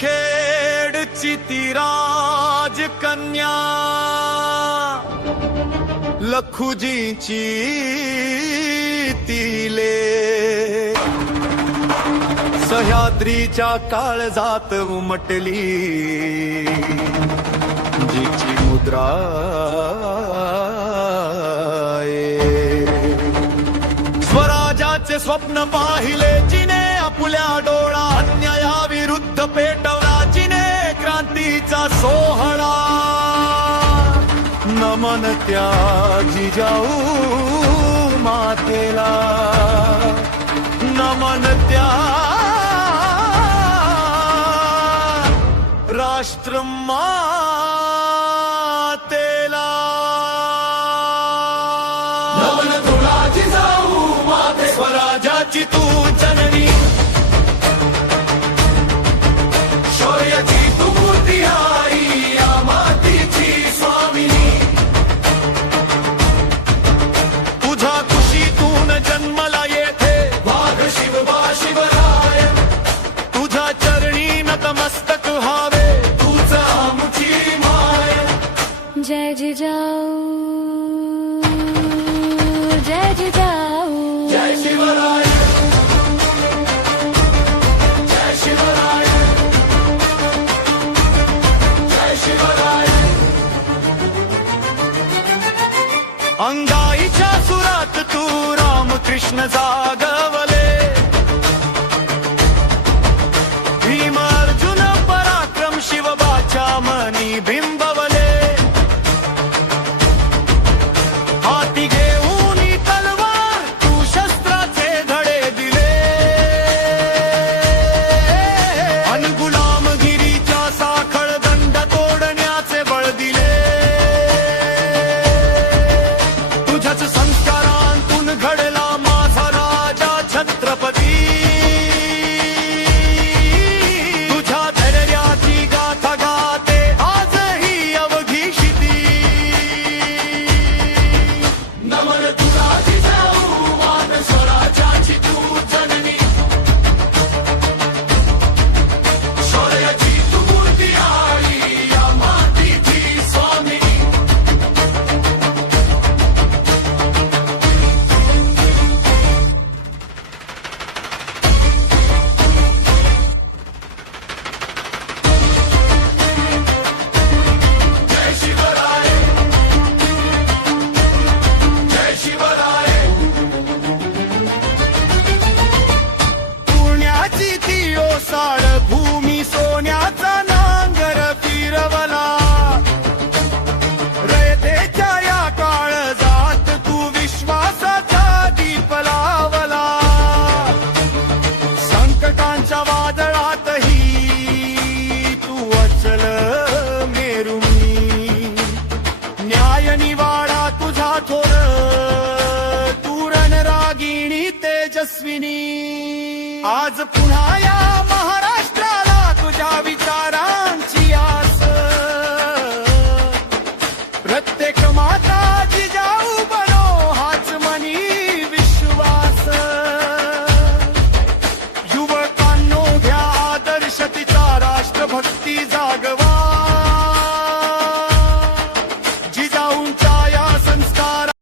सिंदखेडची ती राजकन्या लखुजीची तिले सह्याद्रीच्या काळजात उमटली जिची मुद्रा स्वराज्याचे स्वप्न पाहिले जिने आपल्या डोळा अन्यायाविरुद्ध पेटवला जिने क्रांतीचा सोहळा नमन त्या जिजाऊ मातेला नमन त्या राष्ट्र मातेला नमन तुला जिजाऊ माते स्वराज्याची तू जननी शौर्याची तू मूर्ती आई या मातीची स्वामिनी तुझ्या कुशीतून जन्मला येथे वाघ शिवबा शिवराय तुझ्या चरणी नतमस्तक व्हावे तुझ आमुची माय जय जिजाऊ जय जिजाऊ जय शिवराय जय शिवराय जय शिवराय अंगाईच्या सुरात तू रामकृष्ण जागवले भीम अर्जुन पराक्रम शिवबाच्या मनी बिंबवले हाती घेऊन तलवार तू शस्त्राचे धडे दिले अन गुलामगिरीच्या साखळ दंड तोडण्याचे बळ दिले तुझ्याच संस्कारांतून घडला माझा राजा छत्रपती तुझ्या धैर्याची गाथा गाते आजही अवघी शिती नमन तुला जिजाऊ मात स्वराज्याची तू जननी शौर्याची तू मूर्ती आई या मातीची स्वामिनी जय शिवराय जय शिवराय पुण्याची ती ओसाड भूमी सोन्याचा नांगर फिरवला रयतेच्या या काळजात तू विश्वासाचा दीप लावला संकटांच्या वादळातही तू अचल मेरुनी न्याय निवाडा तुझा थोर तू रणरागिणी तेजस्विनी आज पुन्हा या